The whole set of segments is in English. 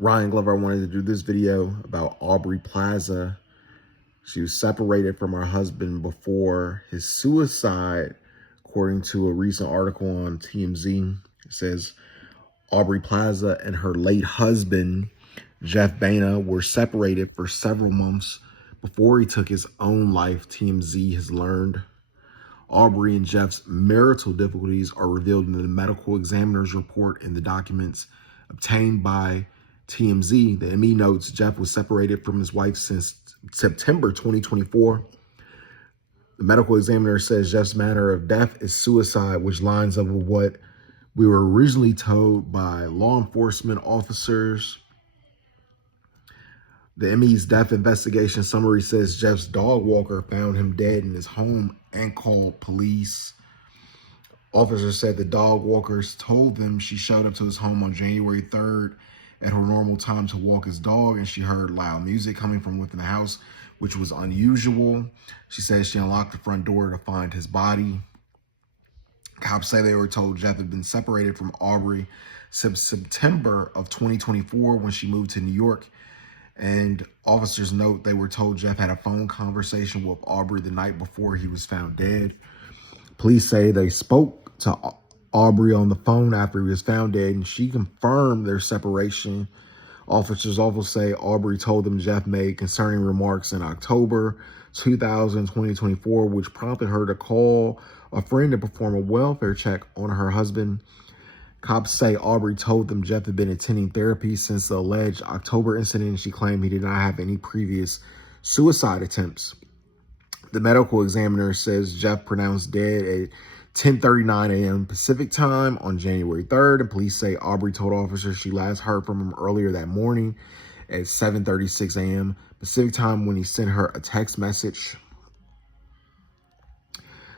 Ryan Glover, I wanted to do this video about Aubrey Plaza. She was separated from her husband before his suicide, according to a recent article on TMZ. It says Aubrey Plaza and her late husband, Jeff Baena, were separated for several months before he took his own life, TMZ has learned. Aubrey and Jeff's marital difficulties are revealed in the medical examiner's report and the documents obtained by TMZ. The ME notes Jeff was separated from his wife since September 2024. The medical examiner says Jeff's manner of death is suicide, which lines up with what we were originally told by law enforcement officers. The ME's death investigation summary says Jeff's dog walker found him dead in his home and called police. Officers said the dog walkers told them she showed up to his home on January 3rd at her normal time to walk his dog, and she heard loud music coming from within the house, which was unusual. She says she unlocked the front door to find his body. Cops say they were told Jeff had been separated from Aubrey since September of 2024 when she moved to New York. And officers note they were told Jeff had a phone conversation with Aubrey the night before he was found dead. Police say they spoke to Aubrey on the phone after he was found dead, and she confirmed their separation. Officers also say Aubrey told them Jeff made concerning remarks in October 2024, which prompted her to call a friend to perform a welfare check on her husband. Cops say Aubrey told them Jeff had been attending therapy since the alleged October incident. She claimed he did not have any previous suicide attempts. The medical examiner says Jeff pronounced dead at 10:39 a.m. Pacific time on January 3rd, and police say Aubrey told officers she last heard from him earlier that morning at 7:36 a.m. Pacific time when he sent her a text message.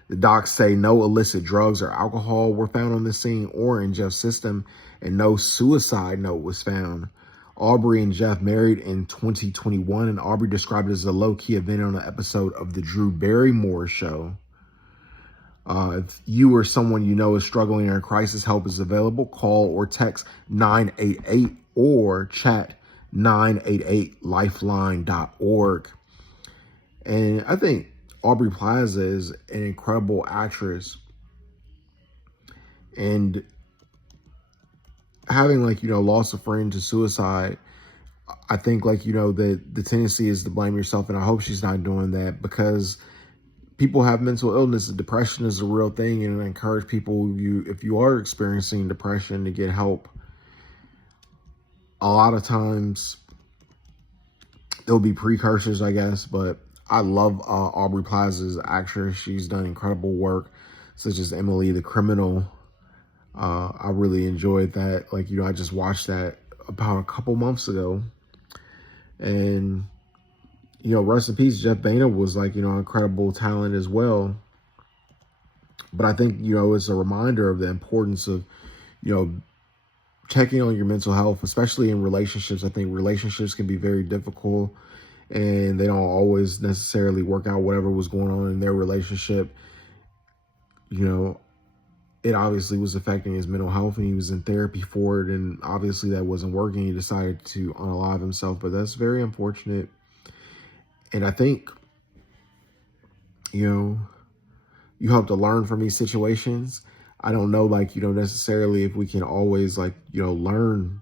The docs say no illicit drugs or alcohol were found on the scene or in Jeff's system, and no suicide note was found. Aubrey and Jeff married in 2021, and Aubrey described it as a low-key event on an episode of The Drew Barrymore Show. If you or someone you know is struggling or in crisis, help is available. Call or text 988 or chat 988lifeline.org. And I think Aubrey Plaza is an incredible actress, and having lost a friend to suicide, I think the tendency is to blame yourself, and I hope she's not doing that, because people have mental illness. Depression is a real thing, and I encourage people, if you are experiencing depression, to get help. A lot of times there'll be precursors, I guess, but I love Aubrey Plaza's actress. She's done incredible work, such as Emily the Criminal. I really enjoyed that. I just watched that about a couple months ago. And, rest in peace, Jeff Baena was incredible talent as well. But I think, it's a reminder of the importance of, checking on your mental health, especially in relationships. I think relationships can be very difficult, and they don't always necessarily work out whatever was going on in their relationship. It obviously was affecting his mental health, and he was in therapy for it, and obviously that wasn't working. He decided to unalive himself, but that's very unfortunate. And I think, you have to learn from these situations. I don't know, necessarily if we can always, learn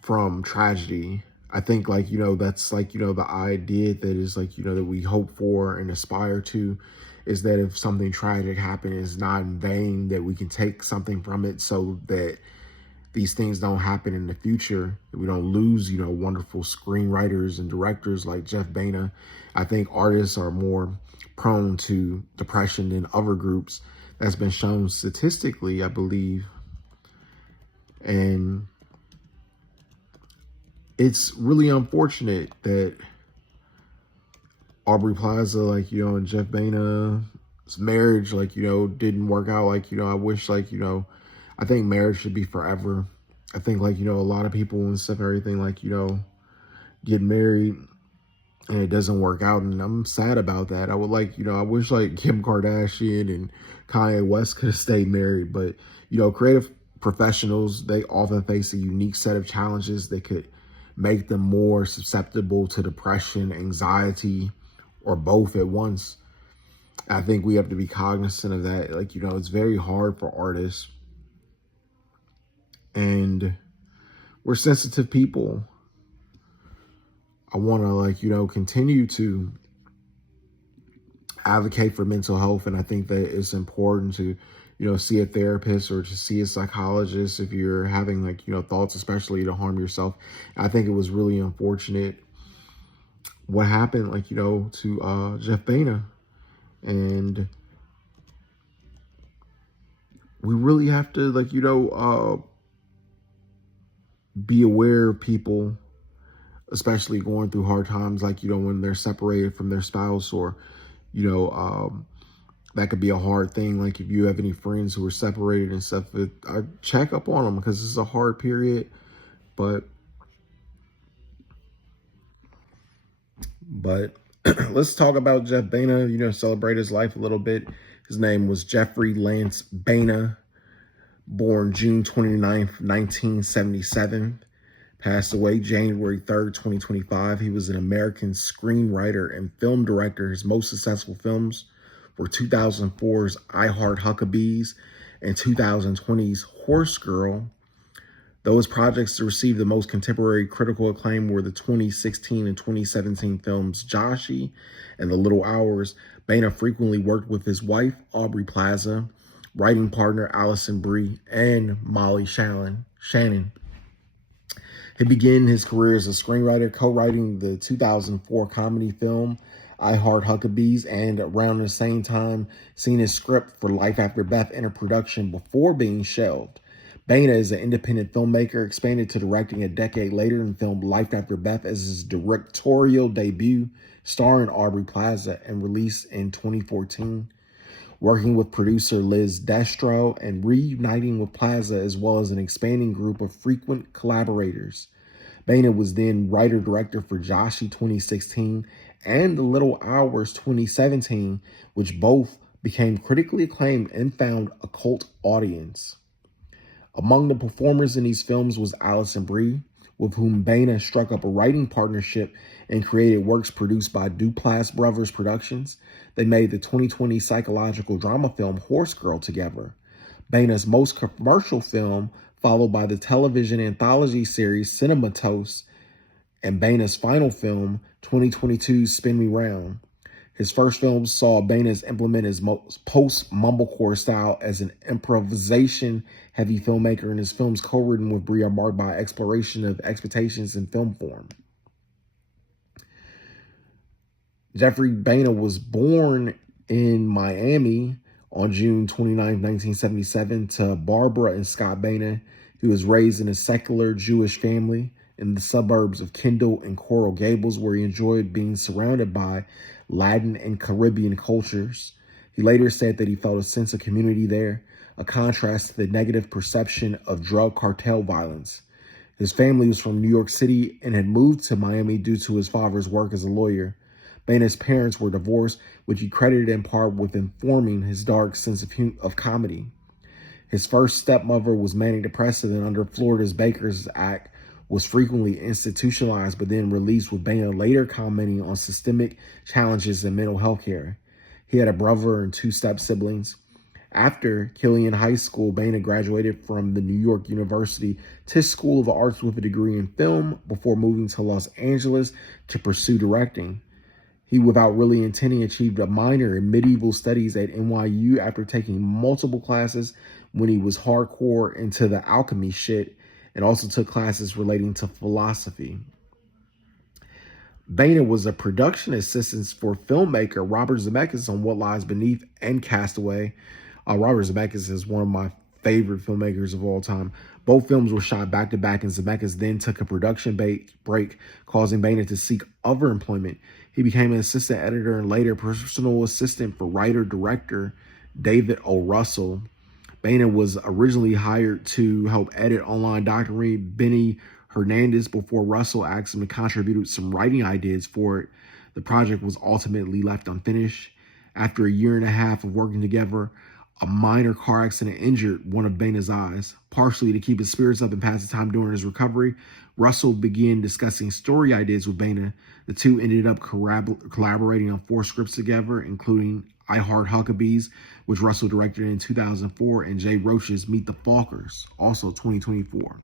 from tragedy. I think that's the idea that is that we hope for and aspire to, is that if something tragic happens, it's not in vain, that we can take something from it so that these things don't happen in the future, that we don't lose wonderful screenwriters and directors like Jeff Baena. I think artists are more prone to depression than other groups. That's been shown statistically, I believe. And it's really unfortunate that Aubrey Plaza, and Jeff Baena's marriage, didn't work out. I wish, I think marriage should be forever. I think, a lot of people and stuff, everything, get married and it doesn't work out. And I'm sad about that. I would I wish Kim Kardashian and Kanye West could have stayed married. But, creative professionals, they often face a unique set of challenges that could make them more susceptible to depression, anxiety, or both at once. I think we have to be cognizant of that. Like, it's very hard for artists, and we're sensitive people. I want to, continue to advocate for mental health. And I think that it's important to, see a therapist or to see a psychologist if you're having thoughts, especially to harm yourself. I think it was really unfortunate what happened, to Jeff Baena. And we really have to, be aware of people, especially going through hard times, when they're separated from their spouse, or, that could be a hard thing. Like, if you have any friends who are separated and stuff, I check up on them, because it's a hard period. But let's talk about Jeff Baena, celebrate his life a little bit. His name was Jeffrey Lance Baena, born June 29th, 1977. Passed away January 3rd, 2025. He was an American screenwriter and film director. His most successful films were 2004's I Heart Huckabees and 2020's Horse Girl. Those projects that received the most contemporary critical acclaim were the 2016 and 2017 films Joshi and The Little Hours. Baena frequently worked with his wife, Aubrey Plaza, writing partner Allison Brie, and Molly Shannon. He began his career as a screenwriter, co-writing the 2004 comedy film I Heart Huckabees, and around the same time, seeing his script for Life After Beth enter production before being shelved. Baena is an independent filmmaker, expanded to directing a decade later and filmed Life After Beth as his directorial debut, starring Aubrey Plaza, and released in 2014. Working with producer Liz Destro and reuniting with Plaza, as well as an expanding group of frequent collaborators. Baena was then writer-director for Joshi 2016 and The Little Hours 2017, which both became critically acclaimed and found a cult audience. Among the performers in these films was Allison Brie, with whom Baena struck up a writing partnership and created works produced by Duplass Brothers Productions. They made the 2020 psychological drama film Horse Girl together, Baena's most commercial film, followed by the television anthology series Cinematos, and Baena's final film, 2022's Spin Me Round. His first film saw Baena implement his post-mumblecore style as an improvisation-heavy filmmaker, and his films co-written with Brie are marked by exploration of expectations in film form. Jeffrey Baena was born in Miami on June 29, 1977, to Barbara and Scott Baena. He was raised in a secular Jewish family in the suburbs of Kendall and Coral Gables, where he enjoyed being surrounded by Latin and Caribbean cultures. He later said that he felt a sense of community there, a contrast to the negative perception of drug cartel violence. His family was from New York City and had moved to Miami due to his father's work as a lawyer. Baena's parents were divorced, which he credited in part with informing his dark sense of comedy. His first stepmother was manic depressive, and under Florida's Baker's Act was frequently institutionalized but then released, with Baena later commenting on systemic challenges in mental health care. He had a brother and 2 step-siblings. After Killian High School, Baena graduated from the New York University Tisch School of the Arts with a degree in film before moving to Los Angeles to pursue directing. He, without really intending, achieved a minor in medieval studies at NYU after taking multiple classes when he was hardcore into the alchemy shit, and also took classes relating to philosophy. Baena was a production assistant for filmmaker Robert Zemeckis on What Lies Beneath and Castaway. Robert Zemeckis is one of my favorite filmmakers of all time. Both films were shot back-to-back, and Zemeckis then took a production break, causing Baena to seek other employment. He became an assistant editor and later personal assistant for writer-director David O. Russell. Baena was originally hired to help edit online documentary Benny Hernandez before Russell asked him to contribute some writing ideas for it. The project was ultimately left unfinished. After a year and a half of working together, A minor car accident injured one of Baena's eyes. Partially to keep his spirits up and pass the time during his recovery, Russell began discussing story ideas with Baena. The two ended up collaborating on 4 scripts together, including I Heart Huckabees, which Russell directed in 2004, and Jay Roach's Meet the Falkers, also 2024.